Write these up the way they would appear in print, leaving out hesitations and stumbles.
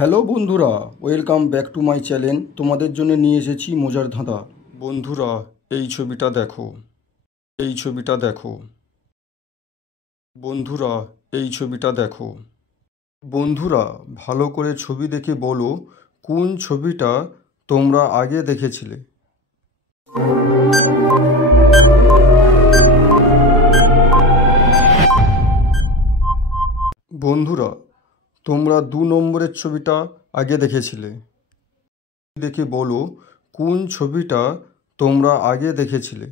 Hello বন্ধুরা, welcome back to my channel. তোমাদের জন্য নিয়ে এসেছি মজার ধাঁধা। বন্ধুরা, এই ছবিটা দেখো, এই ছবিটা দেখো। বন্ধুরা, এই ছবিটা দেখো। বন্ধুরা, ভালো করে ছবি দেখে বলো কোন ছবিটা তোমরা আগে দেখেছিলে। বন্ধুরা, তোমরা 2 নম্বরের ছবিটা আগে দেখেছিলে। দেখে বলো কোন ছবিটা তোমরা আগে দেখেছিলে।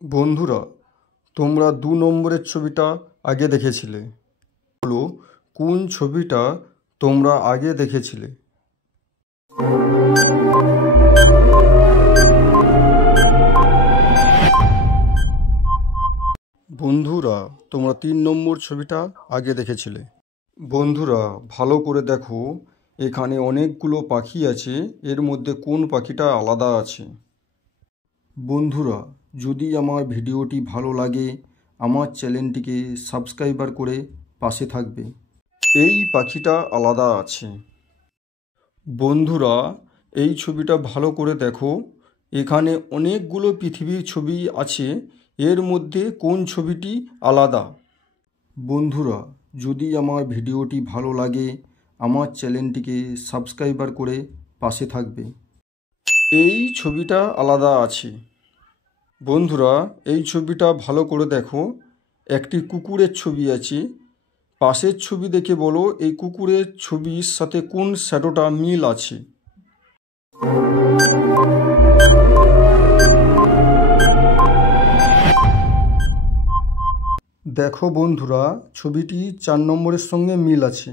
বন্ধুরা, তোমরা 2 নম্বরের ছবিটা আগে দেখেছিলে। বলো কোন ছবিটা তোমরা আগে দেখেছিলে। বন্ধুরা, তোমরা 3 নম্বর ছবিটা আগে দেখেছিলে। বন্ধুরা, ভালো করে দেখো, এখানে অনেকগুলো পাখি আছে, এর মধ্যে কোন পাখিটা আলাদা আছে। বন্ধুরা, যদি আমার ভিডিওটি ভালো লাগে আমার চ্যানেলটিকে সাবস্ক্রাইবার করে পাশে থাকবে। এই পাখিটা আলাদা আছে। বন্ধুরা, এই ছবিটা ভালো করে দেখো, এখানে অনেকগুলো পৃথিবীর ছবি আছে, এর মধ্যে কোন ছবিটি আলাদা। বন্ধুরা, যদি আমার ভিডিওটি ভালো লাগে আমার চ্যানেলটিকে সাবস্ক্রাইবার করে পাশে থাকবে। এই ছবিটা আলাদা আছে। বন্ধুরা, এই ছবিটা ভালো করে দেখো, একটি কুকুরের ছবি আছে, পাশের ছবি দেখে বলো এই কুকুরের ছবির সাথে কোন শ্যাডোটা মিল আছে। দেখো বন্ধুরা, ছবিটি 4 নম্বরের সঙ্গে মিল আছে।